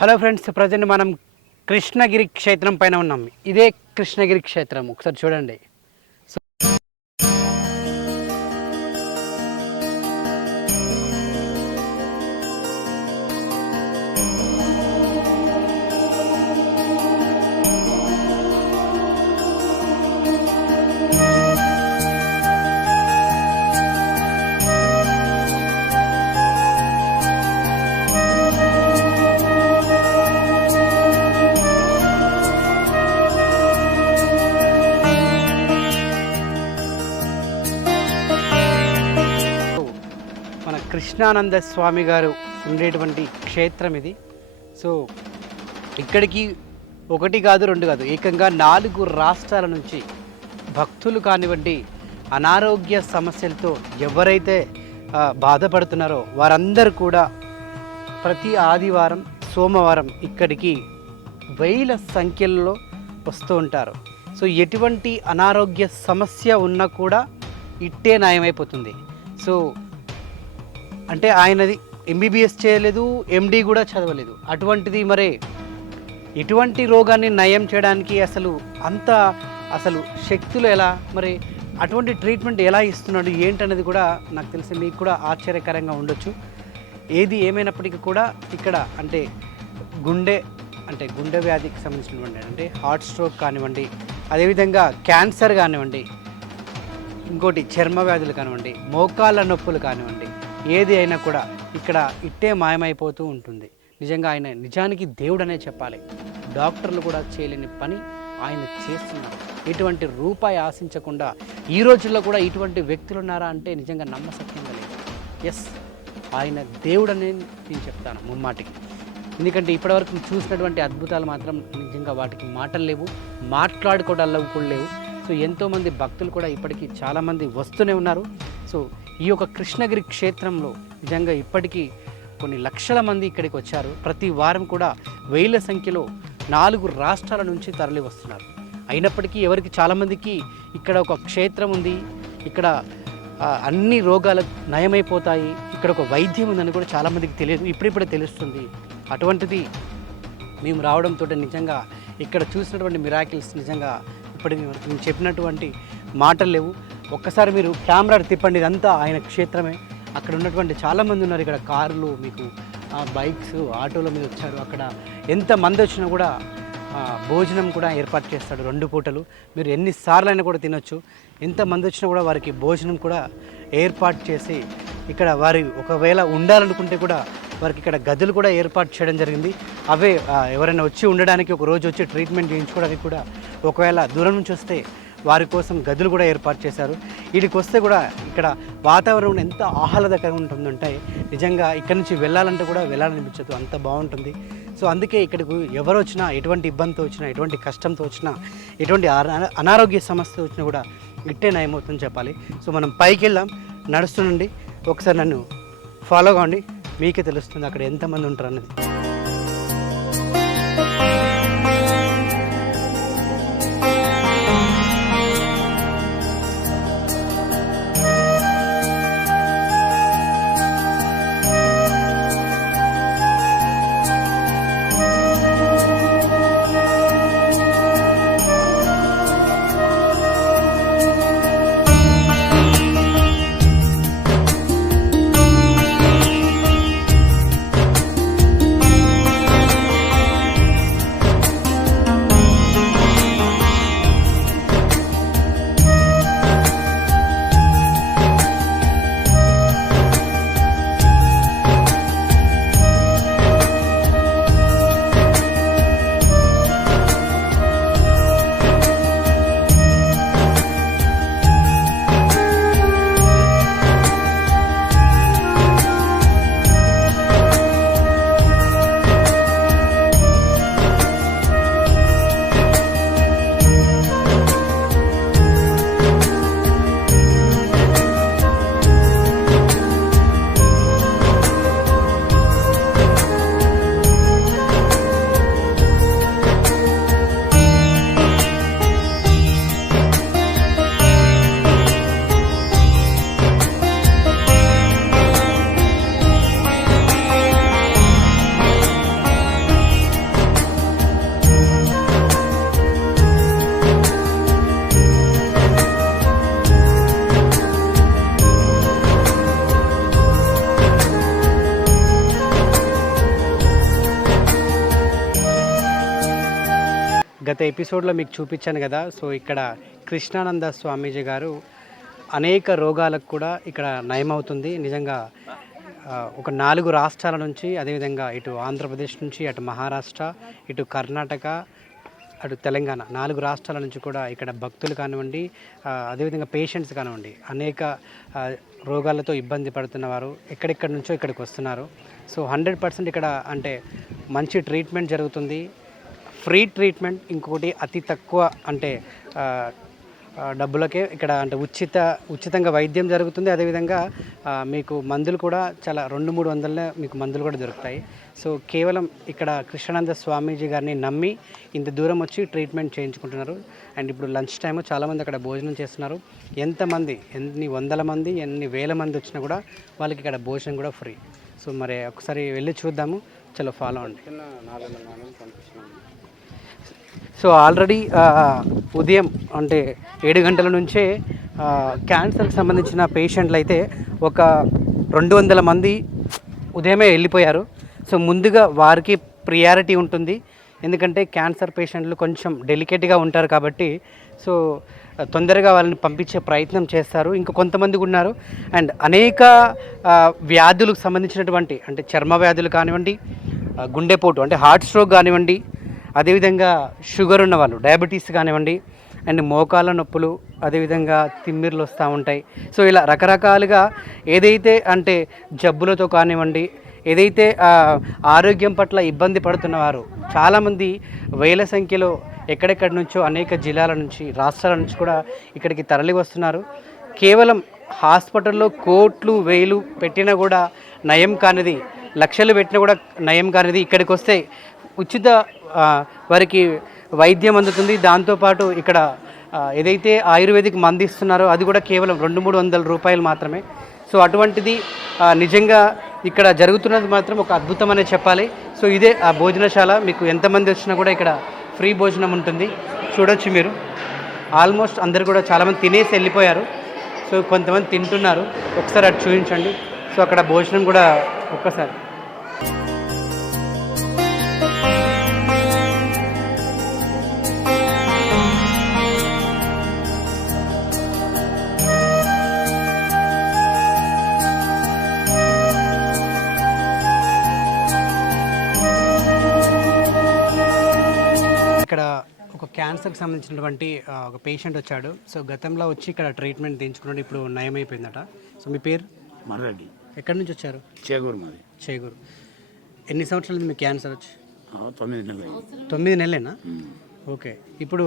Hello friends present మనం కృష్ణగిరి క్షేత్రం పైన ఉన్నాం. ఇదే కృష్ణగిరి క్షేత్రం. ఒకసారి చూడండి. కృష్ణానంద స్వామి గారు ఉండేటువంటి క్షేత్రం ఇది. సో ఇక్కడికి ఒకటి కాదు రెండు కాదు ఏకంగా నాలుగు రాష్ట్రాల నుంచి భక్తులు కానివ్వండి అనారోగ్య సమస్యలతో ఎవరైతే బాధపడుతున్నారో వారందరూ కూడా ప్రతి ఆదివారం సోమవారం ఇక్కడికి వేల సంఖ్యల్లో వస్తూ ఉంటారు. సో ఎటువంటి అనారోగ్య సమస్య ఉన్నా కూడా ఇట్టే నయమైపోతుంది సో అంటే ఆయనది ఎంబీబీఎస్ చేయలేదు ఎండి కూడా చదవలేదు. అటువంటిది మరి ఎటువంటి రోగాన్ని నయం చేయడానికి అసలు అంత అసలు శక్తులు ఎలా మరి అటువంటి ట్రీట్మెంట్ ఎలా ఇస్తున్నాడు ఏంటనేది కూడా నాకు తెలిసి మీకు కూడా ఆశ్చర్యకరంగా ఉండొచ్చు. ఏది ఏమైనప్పటికీ కూడా ఇక్కడ అంటే గుండె అంటే గుండె వ్యాధికి సంబంధించినటువంటి అంటే హార్ట్ స్ట్రోక్ కానివ్వండి అదేవిధంగా క్యాన్సర్ కానివ్వండి ఇంకోటి చర్మ వ్యాధులు కానివ్వండి మోకాళ్ళ నొప్పులు కానివ్వండి ఏది అయినా కూడా ఇక్కడ ఇట్టే మాయమైపోతూ ఉంటుంది. నిజంగా ఆయన నిజానికి దేవుడనే చెప్పాలి. డాక్టర్లు కూడా చేయలేని పని ఆయన చేస్తున్నారు. ఎటువంటి రూపాయి ఆశించకుండా ఈ రోజుల్లో కూడా ఇటువంటి వ్యక్తులు ఉన్నారా అంటే నిజంగా నమ్మసత్యంగా లేదు. ఎస్ ఆయన దేవుడనే నేను చెప్తాను ముమ్మాటికి. ఎందుకంటే ఇప్పటివరకు చూసినటువంటి అద్భుతాలు మాత్రం నిజంగా వాటికి మాటలు లేవు మాట్లాడుకోవడాలు కూడా లేవు. సో ఎంతోమంది భక్తులు కూడా ఇప్పటికీ చాలామంది వస్తూనే ఉన్నారు. సో ఈ యొక్క కృష్ణగిరి క్షేత్రంలో నిజంగా ఇప్పటికీ కొన్ని లక్షల మంది ఇక్కడికి వచ్చారు. ప్రతి వారం కూడా వేల సంఖ్యలో నాలుగు రాష్ట్రాల నుంచి తరలి వస్తున్నారు అయినప్పటికీ ఎవరికి చాలామందికి ఇక్కడ ఒక క్షేత్రం ఉంది. ఇక్కడ అన్ని రోగాలు నయమైపోతాయి. ఇక్కడ ఒక వైద్యం ఉందని కూడా చాలామందికి తెలియదు ఇప్పుడిప్పుడే తెలుస్తుంది. అటువంటిది మేము రావడంతో నిజంగా ఇక్కడ చూసినటువంటి మిరాకిల్స్ నిజంగా ఇప్పటికి మేము చెప్పినటువంటి మాటలు లేవు. ఒక్కసారి మీరు కెమెరా తిప్పండి ఇదంతా ఆయన క్షేత్రమే. అక్కడ ఉన్నటువంటి చాలామంది ఉన్నారు ఇక్కడ కార్లు మీకు ఆ, బైక్స్ ఆటోల మీద వచ్చారు. అక్కడ ఎంత మంది వచ్చినా కూడా భోజనం కూడా ఏర్పాటు చేస్తాడు రెండు పూటలు. మీరు ఎన్నిసార్లు అయినా కూడా తినొచ్చు. ఎంతమంది వచ్చినా కూడా వారికి భోజనం కూడా ఏర్పాటు చేసి ఇక్కడ వారి ఒకవేళ ఉండాలనుకుంటే కూడా వారికి ఇక్కడ గదులు కూడా ఏర్పాటు చేయడం జరిగింది. అవే ఎవరైనా వచ్చి ఉండడానికి ఒక రోజు వచ్చి ట్రీట్మెంట్ చేయించుకోవడానికి కూడా ఒకవేళ దూరం నుంచి వస్తే వారి కోసం గదులు కూడా ఏర్పాటు చేశారు. వీడికి వస్తే కూడా ఇక్కడ వాతావరణం ఎంత ఆహ్లాదకరంగా ఉంటుందంటే నిజంగా ఇక్కడ నుంచి వెళ్ళాలంటే కూడా వెళ్ళాలనిపించదు. అంత బాగుంటుంది. సో అందుకే ఇక్కడికి ఎవరు వచ్చినా ఎటువంటి ఇబ్బందితో వచ్చినా ఎటువంటి కష్టంతో వచ్చినా ఎటువంటి అనారోగ్య సమస్య వచ్చినా కూడా ఇట్టే నయమవుతుందని చెప్పాలి. సో మనం పైకి వెళ్దాం. నడుస్తుండండి. ఒకసారి నన్ను ఫాలో కావండి. మీకే తెలుస్తుంది అక్కడ ఎంతమంది ఉంటారు అన్నది గత ఎపిసోడ్లో మీకు చూపించాను కదా సో ఇక్కడ కృష్ణానంద స్వామీజీ గారు అనేక రోగాలకు కూడా ఇక్కడ నయమవుతుంది. నిజంగా ఒక నాలుగు రాష్ట్రాల నుంచి అదేవిధంగా ఇటు ఆంధ్రప్రదేశ్ నుంచి అటు మహారాష్ట్ర ఇటు కర్ణాటక అటు తెలంగాణ నాలుగు రాష్ట్రాల నుంచి కూడా ఇక్కడ భక్తులు కానివ్వండి అదేవిధంగా పేషెంట్స్ కానివ్వండి అనేక రోగాలతో ఇబ్బంది పడుతున్న వారు ఎక్కడెక్కడి నుంచో ఇక్కడికి వస్తున్నారు. సో హండ్రెడ్ పర్సెంట్ ఇక్కడ అంటే మంచి ట్రీట్మెంట్ జరుగుతుంది. ఫ్రీ ట్రీట్మెంట్ ఇంకొకటి అతి తక్కువ అంటే డబ్బులకే ఇక్కడ అంటే ఉచిత ఉచితంగా వైద్యం జరుగుతుంది. అదేవిధంగా మీకు మందులు కూడా చాలా రెండు మూడు వందలనే మీకు మందులు కూడా దొరుకుతాయి. సో కేవలం ఇక్కడ కృష్ణానంద స్వామీజీ గారిని నమ్మి ఇంత దూరం వచ్చి ట్రీట్మెంట్ చేయించుకుంటున్నారు. అండ్ ఇప్పుడు లంచ్ టైం చాలామంది అక్కడ భోజనం చేస్తున్నారు. ఎంతమంది ఎన్ని వందల మంది ఎన్ని వేల మంది వచ్చినా కూడా వాళ్ళకి ఇక్కడ భోజనం కూడా ఫ్రీ. సో మరి ఒకసారి వెళ్ళి చూద్దాము. చలో ఫాలో అండి. సో ఆల్రెడీ ఉదయం అంటే ఏడు గంటల నుంచే క్యాన్సర్కి సంబంధించిన పేషెంట్లు అయితే ఒక రెండు వందల మంది ఉదయమే వెళ్ళిపోయారు. సో ముందుగా వారికి ప్రియారిటీ ఉంటుంది. ఎందుకంటే క్యాన్సర్ పేషెంట్లు కొంచెం డెలికేట్గా ఉంటారు కాబట్టి సో తొందరగా వాళ్ళని పంపించే ప్రయత్నం చేస్తారు. ఇంకా కొంతమంది ఉన్నారు. అండ్ అనేక వ్యాధులకు సంబంధించినటువంటి అంటే చర్మ వ్యాధులు కానివ్వండి గుండెపోటు అంటే హార్ట్ స్ట్రోక్ కానివ్వండి అదేవిధంగా షుగర్ ఉన్న వాళ్ళు డయాబెటీస్ కానివ్వండి అండ్ మోకాల నొప్పులు అదేవిధంగా తిమ్మిర్లు వస్తూ ఉంటాయి. సో ఇలా రకరకాలుగా ఏదైతే అంటే జబ్బులతో కానివ్వండి ఏదైతే ఆరోగ్యం పట్ల ఇబ్బంది పడుతున్నవారు చాలామంది వేల సంఖ్యలో ఎక్కడెక్కడి నుంచో అనేక జిల్లాల నుంచి రాష్ట్రాల నుంచి కూడా ఇక్కడికి తరలి వస్తున్నారు కేవలం హాస్పిటల్లో కోట్లు వేలు పెట్టినా కూడా నయం కానిది లక్షలు పెట్టినా కూడా నయం కానిది ఇక్కడికి వస్తే ఉచిత వారికి వైద్యం అందుతుంది. దాంతోపాటు ఇక్కడ ఏదైతే ఆయుర్వేదిక్ మందిస్తున్నారో అది కూడా కేవలం రెండు మూడు వందల రూపాయలు మాత్రమే. సో అటువంటిది నిజంగా ఇక్కడ జరుగుతున్నది మాత్రం ఒక అద్భుతం అనే చెప్పాలి. సో ఇదే ఆ భోజనశాల. మీకు ఎంతమంది వచ్చినా కూడా ఇక్కడ ఫ్రీ భోజనం ఉంటుంది. చూడొచ్చు మీరు. ఆల్మోస్ట్ అందరు కూడా చాలామంది తినేసి వెళ్ళిపోయారు. సో కొంతమంది తింటున్నారు. ఒకసారి అటు చూపించండి. సో అక్కడ భోజనం కూడా ఒక్కసారి. క్యాన్సర్కి సంబంధించినటువంటి ఒక పేషెంట్ వచ్చాడు. సో గతంలో వచ్చి ఇక్కడ ట్రీట్మెంట్ తీయించుకున్నాడు. ఇప్పుడు నయమైపోయిందట. సో మీ పేరు? మర్రెడ్డి ఎక్కడి నుంచి వచ్చారు? చేకూరు మాది. చేగూరు. ఎన్ని సంవత్సరాలు మీకు క్యాన్సర్ వచ్చి? తొమ్మిది నెలలు తొమ్మిది నెలలేనా? ఓకే. ఇప్పుడు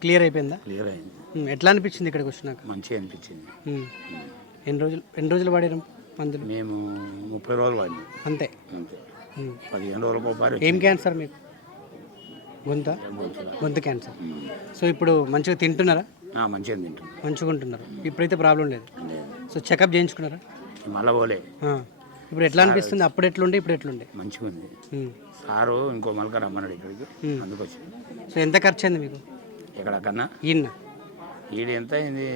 క్లియర్ అయిపోయిందా? క్లియర్ అయింది. ఎట్లా అనిపించింది ఇక్కడికి వచ్చినాక? మంచిగా అనిపించింది. ఎన్ని రోజులు ఎన్ని రోజులు వాడారు మందులు? మేము ముప్పై రోజులు వాడినాం. అంతే. అంతే. పదిహేను ఒకసారి ఏం క్యాన్సర్ మీకు? గొంత? గొంతు క్యాన్సర్. సో ఇప్పుడు మంచిగా తింటున్నారా? మంచిగా తింటాం మంచిగా ఉంటున్నారు? ఇప్పుడైతే ప్రాబ్లం లేదు. సో చెకప్ చేయించుకున్నారా? మళ్ళా పోలే. ఇప్పుడు ఎట్లా అనిపిస్తుంది? అప్పుడు ఎట్లుండే ఇప్పుడు ఎట్లుండే? మంచిగా ఉంది. సారు ఇంకో మలక రమ్మన్నాడు ఇక్కడికి. ఉమ్. అందుకు వచ్చింది సో ఎంత ఖర్చు అయింది మీకు? ఎక్కడ కన్నా? ఈయన ఈడ ఎంత అయింది?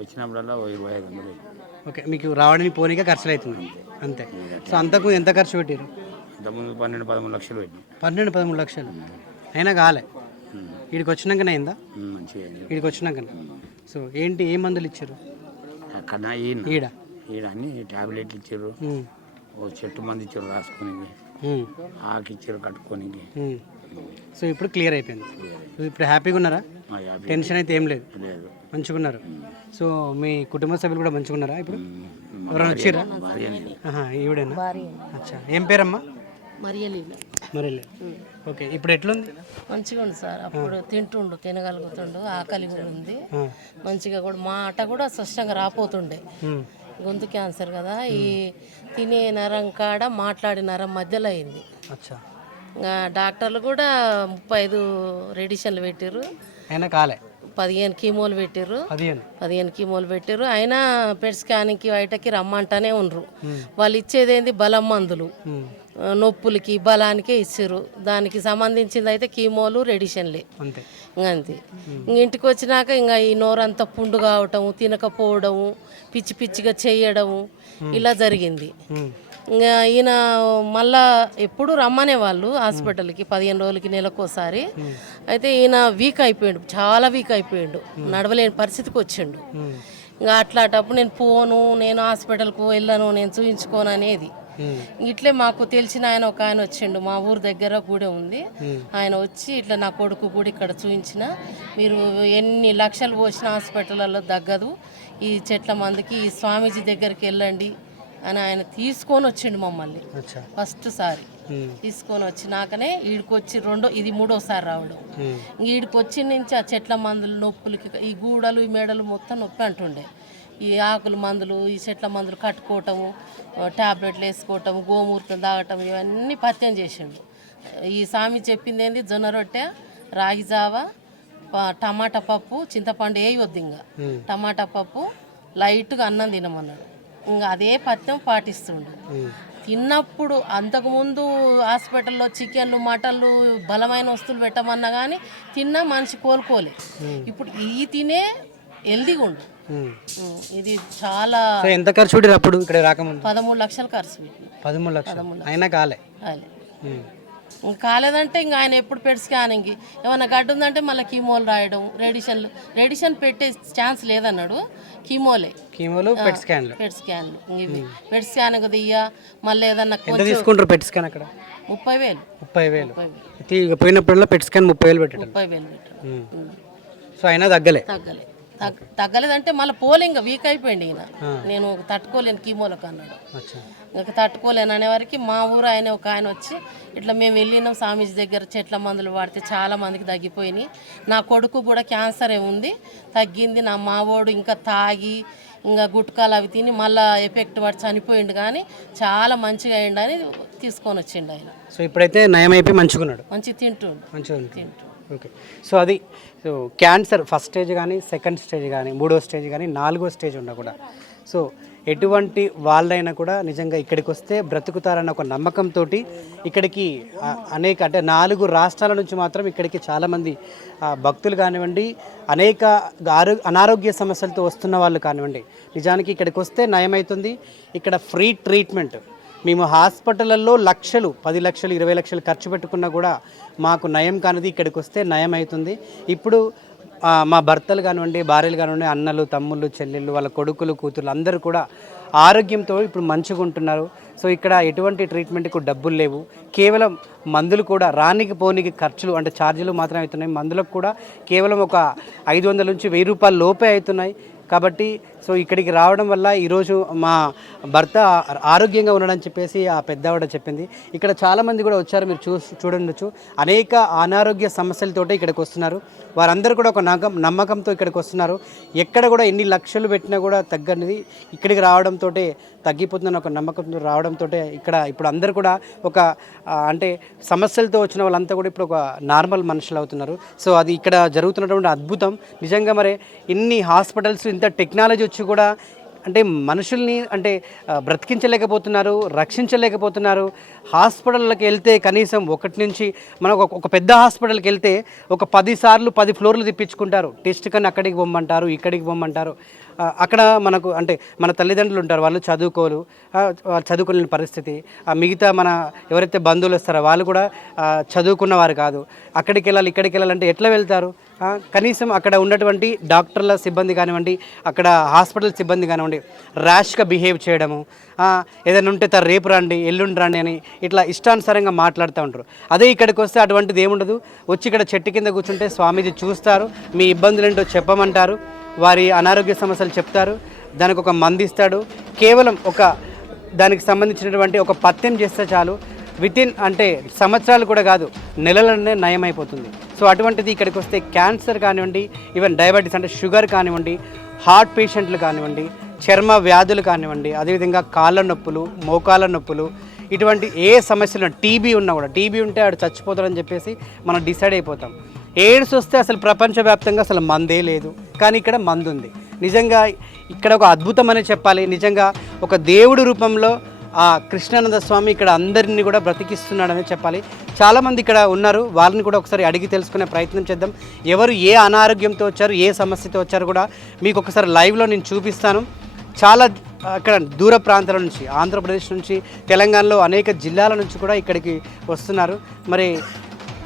వచ్చినప్పుడల్లా ఇరవై ఐదు వందలు. ఓకే మీకు రావడానికి పోనీగా ఖర్చులు అవుతుంది అంతే. సో అంతకు ఎంత ఖర్చు పెట్టారు ఇంతకుముందు పన్నెండు పదమూడు లక్షలు పెట్టినాం. పన్నెండు పదమూడు లక్షలు. అయినా కాలే. వీడికి వచ్చినాకనే అయిందా? మంచిగా అయింది. వీడికి వచ్చినాకనే. సో ఏంటి ఏ మందులు ఇచ్చారు? ఈయన ఈడ? ఈడ అన్ని టాబ్లెట్లు ఇచ్చారు. ఉమ్. ఓ చెట్టు మంది ఇచ్చారు రాసుకొని ఉమ్. ఆకు ఇచ్చారు కట్టుకోనికి ఉమ్. సో ఇప్పుడు క్లియర్ అయిపోయింది. సో ఇప్పుడు హ్యాపీగా ఉన్నారా? టెన్షన్ అయితే ఏం లేదు. లేదు. మంచిగా ఉన్నారు సో మీ కుటుంబ సభ్యులు కూడా మంచిగా ఉన్నారా ఇప్పుడు ఎవరైనా వచ్చిర్రా. ఆహా, ఈవిడేనా? అచ్చా. ఏం పేరమ్మా? మరియలీల. మరి ఓకే ఇప్పుడు ఎట్లుంది? మంచిగా ఉంది సార్. అప్పుడు తింటుండు తినగలుగుతుండు ఆకలి కూడా ఉంది. మంచిగా కూడా మాట కూడా స్పష్టంగా రాపోతుండే. గొంతు క్యాన్సర్ కదా ఈ తినే నరం కాడ మాట్లాడే నరం మధ్యలో అయింది. డాక్టర్లు కూడా ముప్పై ఐదు రెడిషన్లు పెట్టిర్రు. అయినా కాలే. పదిహేను కీమోలు పెట్టిర్రు. పదిహేను? కీమోలు పెట్టిర్రు. అయినా పెట్ స్కానింగ్కి బయటకి రమ్మంటానే ఉండ్రు. వాళ్ళు ఇచ్చేది ఏంది బలం మందులు. నొప్పులకి బలానికే ఇచ్చిర్రు. దానికి సంబంధించింది అయితే కీమోలు రెడిషన్లే. అంతే. ఇంకా అంతే. ఇంక ఇంటికి వచ్చినాక ఇంకా ఈ నోరంతా పుండు కావటము తినకపోవడము పిచ్చి పిచ్చిగా చేయడము ఇలా జరిగింది. ఇంకా ఈయన మళ్ళా ఎప్పుడు రమ్మనే వాళ్ళు హాస్పిటల్కి పదిహేను రోజులకి నెలకోసారి. అయితే ఈయన వీక్ అయిపోయాడు చాలా వీక్ అయిపోయాడు. నడవలేని పరిస్థితికి వచ్చిండు. ఇంకా అట్లాటప్పుడు నేను పోను నేను హాస్పిటల్కు వెళ్ళను నేను చూయించుకోను అనేది. ఇట్లే మాకు తెలిసిన ఆయన ఒక ఆయన వచ్చిండు మా ఊరు దగ్గర కూడా ఉంది. ఆయన వచ్చి ఇట్లా నా కొడుకు కూడా ఇక్కడ చూపించిన మీరు ఎన్ని లక్షలు పోసిన హాస్పిటల్లో తగ్గదు. ఈ చెట్ల మందుకి ఈ స్వామీజీ దగ్గరికి వెళ్ళండి అని ఆయన తీసుకొని వచ్చిండు మమ్మల్ని. ఫస్ట్ సారి. తీసుకొని వచ్చినాకనే ఈడికి వచ్చి రెండో ఇది మూడోసారి రావడం. ఉమ్, ఈడికి వచ్చి నుంచి ఆ చెట్ల మందులు నొప్పులకి ఈ గూడలు ఈ మెడలు మొత్తం నొప్పి అంటుండే. ఈ ఆకుల మందులు ఈ చెట్ల మందులు కట్టుకోవటము టాబ్లెట్లు వేసుకోవటము గోమూర్తం తాగటం ఇవన్నీ పత్యం చేసిండు. ఈ స్వామి చెప్పింది ఏంది? జొన్న రొట్టె రాగి జావ ప- టమాటా పప్పు చింతపండు వేయొద్దు ఇంకా టమాటా పప్పు లైట్గా అన్నం తినమన్నాడు. ఇంకా అదే పథ్యం పాటిస్తుండు. తిన్నప్పుడు అంతకుముందు హాస్పిటల్లో చికెన్లు మటన్లు బలమైన వస్తువులు పెట్టమన్నా కానీ తిన్నా మనిషి కోలుకోలే. ఇప్పుడు ఈ తినే హెల్దీగా ఉండు. ఇది చాలా ఎంత ఖర్చు అప్పుడు ఇక్కడ రాకముందు? పదమూడు లక్షలు ఖర్చు పెట్టిన పదమూడు లక్షలు. అయినా కాలే. ఇంకా కాలేదంటే ఇంకా ఆయన ఎప్పుడు పెట్టి స్కానింగ్ ఏమన్నా గడ్డ ఉందంటే మళ్ళీ కీమోలు రాయడం రేడిషన్లు రేడిషన్ పెట్టే ఛాన్స్ లేదన్నాడు. కీమోలే. కీమోలు పెట్ స్కాన్లు పెట్ స్కాన్లు ఇవి. పెట్ స్కాన్ దియ్య మళ్ళీ ఏదన్నా తీసుకుంటారు పెట్ స్కాన్ అక్కడ? ముప్పై వేలు. ముప్పై వేలు. పోయినప్పుడల్లా పెట్ స్కాన్ ముప్పై వేలు పెట్టడం ముప్పై వేలు. ఉం. సో అయినా తగ్గలే. తగ్గలే. తగ్గ- తగ్గలేదంటే మళ్ళీ పోలే ఇంకా వీక్ అయిపోయింది ఈయన. నేను తట్టుకోలేను కీమోలకు అన్నాడు. ఇంకా తట్టుకోలేను అనే వారికి మా ఊరు ఆయన ఒక ఆయన వచ్చి ఇట్లా మేము వెళ్ళినాం స్వామీజీ దగ్గర చెట్ల మందులు వాడితే చాలా మందికి తగ్గిపోయినాయి. నా కొడుకు కూడా క్యాన్సర్ ఏముంది తగ్గింది. నా మావోడు ఇంకా తాగి ఇంకా గుట్కాలు అవి తిని మళ్ళీ ఎఫెక్ట్ పడి చనిపోయిండు కానీ చాలా మంచిగా అయిండు అని తీసుకొని వచ్చిండు ఆయన. సో ఇప్పుడైతే నయం అయిపోయి మంచుకున్నాడు మంచిగా తింటుండు. మంచిగా ఉంది తింటుండు. ఓకే సో అది సో క్యాన్సర్ ఫస్ట్ స్టేజ్ కానీ సెకండ్ స్టేజ్ కానీ మూడో స్టేజ్ కానీ నాలుగో స్టేజ్ ఉన్నా కూడా. సో ఎటువంటి వాళ్ళైనా కూడా నిజంగా ఇక్కడికి వస్తే బ్రతుకుతారన్న ఒక నమ్మకంతో ఇక్కడికి అనేక అంటే నాలుగు రాష్ట్రాల నుంచి మాత్రం ఇక్కడికి చాలామంది భక్తులు కానివ్వండి అనేక ఆరో అనారోగ్య సమస్యలతో వస్తున్న వాళ్ళు కానివ్వండి నిజానికి ఇక్కడికి వస్తే నయమవుతుంది ఇక్కడ ఫ్రీ ట్రీట్మెంట్ మేము హాస్పిటల్లో లక్షలు పది లక్షలు ఇరవై లక్షలు ఖర్చు పెట్టుకున్నా కూడా మాకు నయం కానిది ఇక్కడికి వస్తే నయం అవుతుంది. ఇప్పుడు మా భర్తలు కానివ్వండి భార్యలు కానివ్వండి అన్నలు తమ్ముళ్ళు చెల్లెళ్ళు వాళ్ళ కొడుకులు కూతుర్లు అందరూ కూడా ఆరోగ్యంతో ఇప్పుడు మంచిగా ఉంటున్నారు. సో ఇక్కడ ఎటువంటి ట్రీట్మెంట్కు డబ్బులు లేవు. కేవలం మందులు కూడా రానికి పోనీకి ఖర్చులు అంటే ఛార్జీలు మాత్రమే అవుతున్నాయి. మందులకు కూడా కేవలం ఒక ఐదు వందల నుంచి వెయ్యి రూపాయల లోపే అవుతున్నాయి. కాబట్టి సో ఇక్కడికి రావడం వల్ల ఈరోజు మా భర్త ఆరోగ్యంగా ఉన్నాడని చెప్పేసి ఆ పెద్దవాడ చెప్పింది. ఇక్కడ చాలామంది కూడా వచ్చారు మీరు చూ చూడవచ్చు అనేక అనారోగ్య సమస్యలతోటే ఇక్కడికి వస్తున్నారు. వారందరూ కూడా ఒక నమ్మకం నమ్మకంతో ఇక్కడికి వస్తున్నారు. ఎక్కడ కూడా ఎన్ని లక్షలు పెట్టినా కూడా తగ్గనిది ఇక్కడికి రావడంతో తగ్గిపోతుందని ఒక నమ్మకంతో రావడంతో ఇక్కడ ఇప్పుడు అందరూ కూడా ఒక అంటే సమస్యలతో వచ్చిన వాళ్ళంతా కూడా ఇప్పుడు ఒక నార్మల్ మనుషులు అవుతున్నారు. సో అది ఇక్కడ జరుగుతున్నటువంటి అద్భుతం. నిజంగా మరి ఇన్ని హాస్పిటల్స్ ఇంత టెక్నాలజీ వచ్చి కూడా అంటే మనుషుల్ని అంటే బ్రతికించలేకపోతున్నారు రక్షించలేకపోతున్నారు. హాస్పిటల్కి వెళ్తే కనీసం ఒకటి నుంచి మనం ఒక పెద్ద హాస్పిటల్కి వెళ్తే ఒక పది సార్లు పది ఫ్లోర్లు తిప్పించుకుంటారు. టెస్ట్ కన్నా అక్కడికి పొమ్మంటారు ఇక్కడికి పొమ్మంటారు. అక్కడ మనకు అంటే మన తల్లిదండ్రులు ఉంటారు వాళ్ళు చదువుకోరు చదువుకోలేని పరిస్థితి. ఆ, మిగతా మన ఎవరైతే బంధువులు వస్తారో వాళ్ళు కూడా చదువుకున్నవారు చదువుకున్న వారు కాదు. అక్కడికి వెళ్ళాలి ఇక్కడికి వెళ్ళాలంటే ఎట్లా వెళ్తారు? కనీసం అక్కడ ఉన్నటువంటి డాక్టర్ల సిబ్బంది కానివ్వండి అక్కడ హాస్పిటల్ సిబ్బంది కానివ్వండి ర్యాష్గా బిహేవ్ చేయడము ఏదైనా ఉంటే తర రేపు రండి ఎల్లుండి రండి అని ఇట్లా ఇష్టానుసారంగా మాట్లాడుతూ ఉంటారు. అదే ఇక్కడికి వస్తే అటువంటిది ఏముండదు. వచ్చి ఇక్కడ చెట్టు కింద కూర్చుంటే స్వామీజీ చూస్తారు మీ ఇబ్బందులు ఏంటో చెప్పమంటారు. వారి అనారోగ్య సమస్యలు చెప్తారు. దానికి ఒక మంది ఇస్తాడు. కేవలం ఒక దానికి సంబంధించినటువంటి ఒక పత్యం చేస్తే చాలు. వితిన్ అంటే సంవత్సరాలు కూడా కాదు నెలలనే నయమైపోతుంది. సో అటువంటిది ఇక్కడికి వస్తే క్యాన్సర్ కానివ్వండి ఈవెన్ డయాబెటీస్ అంటే షుగర్ కానివ్వండి హార్ట్ పేషెంట్లు కానివ్వండి చర్మ వ్యాధులు కానివ్వండి అదేవిధంగా కాళ్ళ నొప్పులు మోకాళ్ళ నొప్పులు ఇటువంటి ఏ సమస్యలు టీబీ ఉన్నా కూడా టీబీ ఉంటే ఆడు చచ్చిపోతాడని చెప్పేసి మనం డిసైడ్ అయిపోతాం. ఎయిడ్స్ వస్తే అసలు ప్రపంచవ్యాప్తంగా అసలు మందే లేదు. కానీ ఇక్కడ మందు ఉంది నిజంగా ఇక్కడ ఒక అద్భుతం అనే చెప్పాలి. నిజంగా ఒక దేవుడు రూపంలో ఆ కృష్ణానంద స్వామి ఇక్కడ అందరినీ కూడా బ్రతికిస్తున్నాడని చెప్పాలి. చాలామంది ఇక్కడ ఉన్నారు. వాళ్ళని కూడా ఒకసారి అడిగి తెలుసుకునే ప్రయత్నం చేద్దాం. ఎవరు ఏ అనారోగ్యంతో వచ్చారు ఏ సమస్యతో వచ్చారు కూడా మీకు ఒకసారి లైవ్లో నేను చూపిస్తాను. చాలా అక్కడ దూర ప్రాంతాల నుంచి ఆంధ్రప్రదేశ్ నుంచి తెలంగాణలో అనేక జిల్లాల నుంచి కూడా ఇక్కడికి వస్తున్నారు. మరి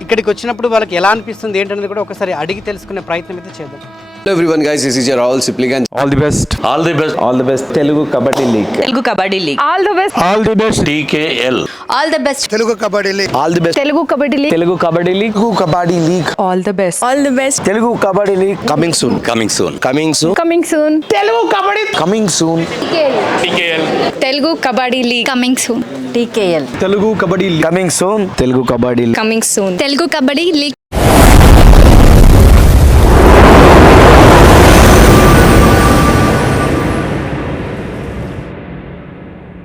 ఇక్కడికి వచ్చినప్పుడు వాళ్ళకి ఎలా అనిపిస్తుంది ఏంటనేది కూడా ఒకసారి అడిగి తెలుసుకునే ప్రయత్నం అయితే చేద్దాం. Hello everyone guys, this is your Rahul Sipligan. All the best all the best all the best Telugu Kabaddi league Telugu Kabaddi league all the best all the best TKL all the best All the best. Telugu Kabaddi league Telugu Kabaddi league Telugu Kabaddi league all the best all the best Telugu Kabaddi league Coming soon. Coming soon. Coming soon. Coming soon coming soon Telugu Kabaddi league coming soon TKL Telugu Kabaddi coming soon Telugu Kabaddi coming soon Telugu Kabaddi league